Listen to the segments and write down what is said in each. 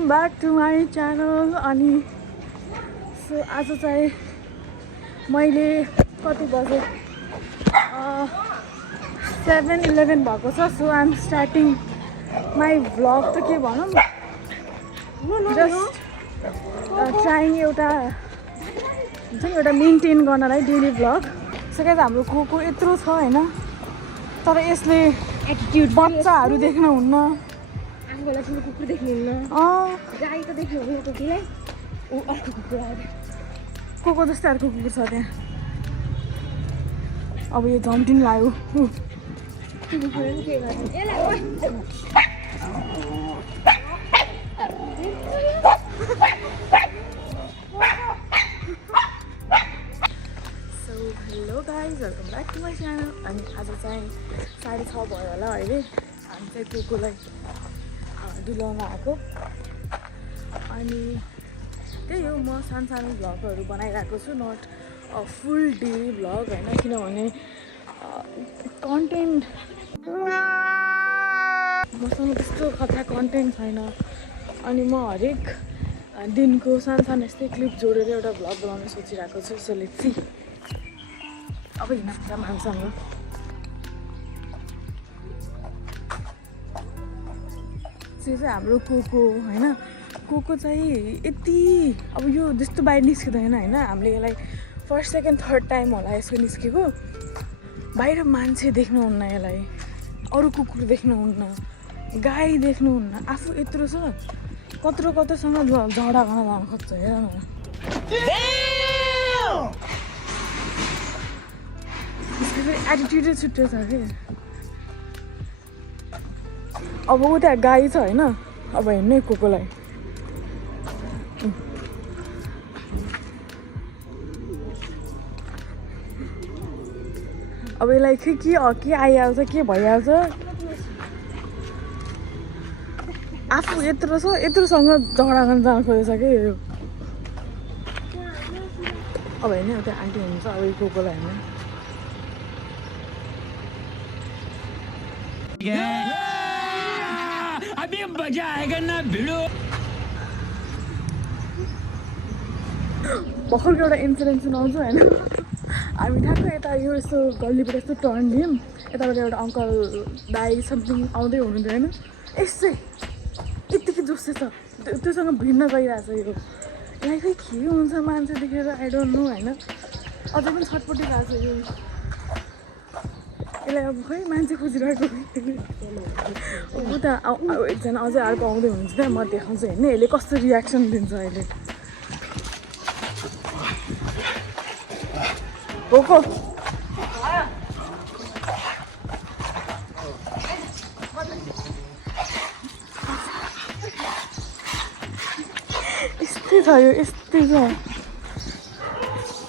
Welcome back to my channel. अनि so आज चाहिँ मैले कति बजे 7:11 भएको छ। So I am starting my vlog त के भनौँ, जस्ट ट्राइङ एउटा हुन्छ नि एउटा मेन्टेन गर्नलाई डेली भ्लग। सो गाइस हाम्रो कुकुर यत्रो छ होइन, तर यसले एटिट्युड बच्चाहरू देख्न हुन्न, आफूलाई कुकुर देख्नुहुन्न, गाई त देख्नुहुन्न कुकुरलाई। ऊ अर्को कुकुर आयो, कोको जस्तै अर्को कुकुर छ त्यहाँ। अब यो झम्टिन लाग्यो। Hello guys, welcome back to my channel. अनि आज चाहिँ 6:30 भयो होला अहिले। हामी चाहिँ कुकुरलाई डुलाउन आएको। अनि त्यही हो, म सानो सानो भ्लगहरू बनाइरहेको छु, not a full day vlog होइन, किनभने कन्टेन्ट मसँग त्यस्तो खतरा कन्टेन्ट छैन। अनि म हरेक दिनको सानो सानो यस्तै क्लिप जोडेर एउटा भ्लग बनाउन सोचिरहेको छु। So let's see. अब हिँड्छ मान्छेसँग। त्यो चाहिँ हाम्रो कोको होइन। कोको चाहिँ यति अब यो त्यस्तो बाहिर निस्किँदैन होइन। हामीले यसलाई फर्स्ट सेकेन्ड थर्ड टाइम होला यसको निस्केको। बाहिर मान्छे देख्नुहुन्न यसलाई, अरू कुकुर देख्नुहुन्न, गाई देख्नुहुन्न। आफू यत्रो छ, कत्रो कत्रोसँग झगडा गर्न जान खोज्छ। हेर न, यसको फेरि एटिट्युडै छुट्टै छ कि। अब ऊ त्यहाँ गाई छ होइन, अब हेर्नु है कोकोलाई। अब यसलाई के आइहाल्छ, के भइहाल्छ। आफू यत्रो छ, यत्रोसँग झगडा गर्न जान खोजेछ कि यो। अब हेर्नु त्यहाँ आन्टी हुनुहुन्छ, अब यो कोकोलाई हेर्नु। अभी मजा आएगा ना भिडो। भर्खरको एउटा इन्सिडेन्ट सुनाउँछु होइन। हामी ठ्याक्क यता यो यस्तो गल्लीबाट यस्तो टर्न लियौँ, यताबाट एउटा अङ्कल दाइ समथिङ आउँदै हुनुहुन्थ्यो होइन। यसै यत्तिकै जोसै छ, त्योसँग भिड्न गइरहेछ यो। यसलाई खै के हुन्छ मान्छे देखेर, आई डोन्ट नो होइन। अझै पनि छटपटिरहेको छ यो। यसलाई अब खै मान्छे खोजिरहेको। उता एकजना अझै अर्को आउँदै हुनुहुन्छ त्यहाँ, म देखाउँछु हेर्ने यसले कस्तो रियाक्सन दिन्छ अहिले। कोको यस्तै छ यो, यस्तै छ।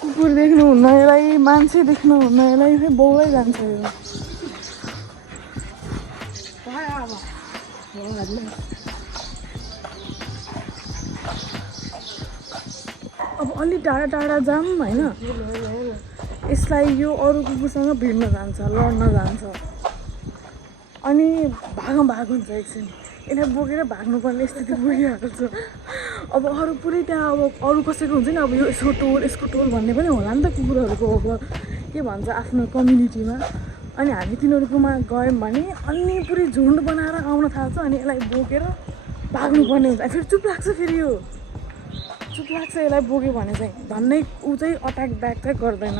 कुकुर देख्नुहुन्न यसलाई, मान्छे देख्नुहुन्न यसलाई, खै बौलै जान्छ यो। अब अलि टाढा टाढा जाऊँ होइन, यसलाई यो अरू कुकुरसँग भिड्न जान्छ, लड्न जान्छ। अनि भाग हुन्छ एकछिन, यसलाई बोकेर भाग्नुपर्ने स्थिति पुगिहाल्छ। अब अरू पुरै त्यहाँ अब अरू कसैको हुन्छ नि, अब यो यसको टोल भन्ने पनि होला नि त कुकुरहरूको। अब के भन्छ आफ्नो कम्युनिटीमा। अनि हामी तिनीहरूकोमा गयौँ भने अनि पुरै झुन्ड बनाएर आउन थाल्छ। अनि यसलाई बोकेर भाग्नुपर्ने हुन्छ। फेरि चुप लाग्छ, फेरि यो चुप लाग्छ यसलाई बोक्यो भने चाहिँ। धन्नै ऊ चाहिँ अट्याक ब्याक चाहिँ गर्दैन।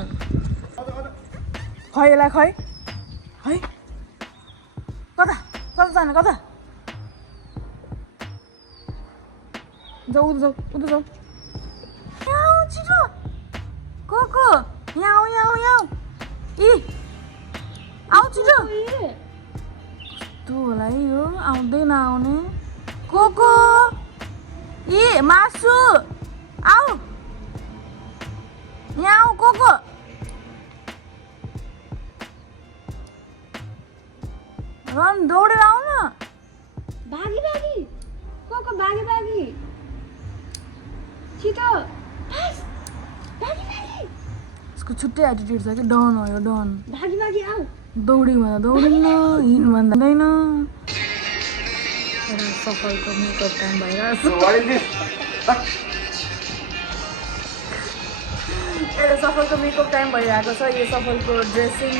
खै यसलाई खै है, कता कता जानु, कता जाऊ, उता जाऊ। यहाँ छिटो कोको, यहाँ यहाँ इ आऊ छिटो। कस्तो होला है यो, आउँदै नआउने। कोको इ मासु आऊ, यहाँ आऊ कोको। रन, दौडेर आऊ न। भागी भागी कोको, भागी भागी छिटो, भागी भागी। यसको छुट्टै एटिट्युड छ कि, डन हो यो, डन। भागी भागी आऊ। दौडिनु भन्दा दौडिन्न, हिँड्नु भन्दा हुँदैन। एउटा सफलको मेकअप टाइम भइरहेको छ What is this? एउटा सफलको मेकअप टाइम भइरहेको छ यो सफलको ड्रेसिङ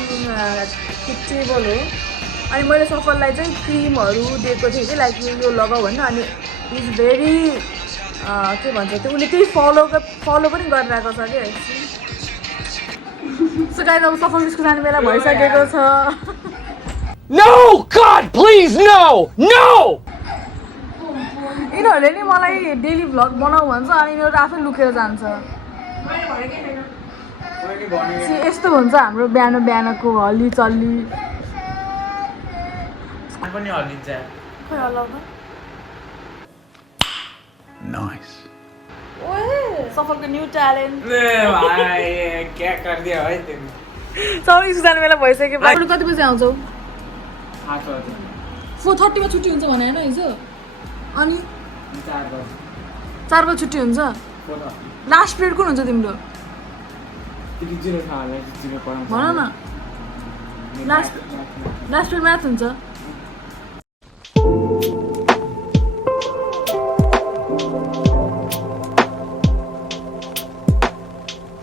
टेबल हो अनि मैले सफललाई चाहिँ क्रिमहरू दिएको थिएँ कि लाइक यो लगाऊ होइन अनि इज भेरी के भन्छ त्यो उसले त्यही फलो पनि गरिरहेको छ क्या सो गाइस अब सफल स्कुल जाने बेला भइसकेको छ No! God, please, no! No! यिनीहरूले नि मलाई डेली भ्लग बनाऊ भन्छ अनि यिनीहरू आफै लुकेर जान्छ यस्तो हुन्छ हाम्रो बिहानको हल्ली चल्ली पनि हल्लिन्छ खै हल्लाउ त Nice. ओए सफलको न्यू ट्यालेन्ट भाइ क्या गरिदियो है तिमी सबै स्कुल जाने बेला भइसक्यो बाटो कति बजी आउँछौ 4:30 मा छुट्टी हुन्छ भने होइन हिजो अनि 4 बजी छुट्टी हुन्छ लास्ट पिरियड कुन हुन्छ तिम्रो भन न लास्ट पिरियड म्याथ हुन्छ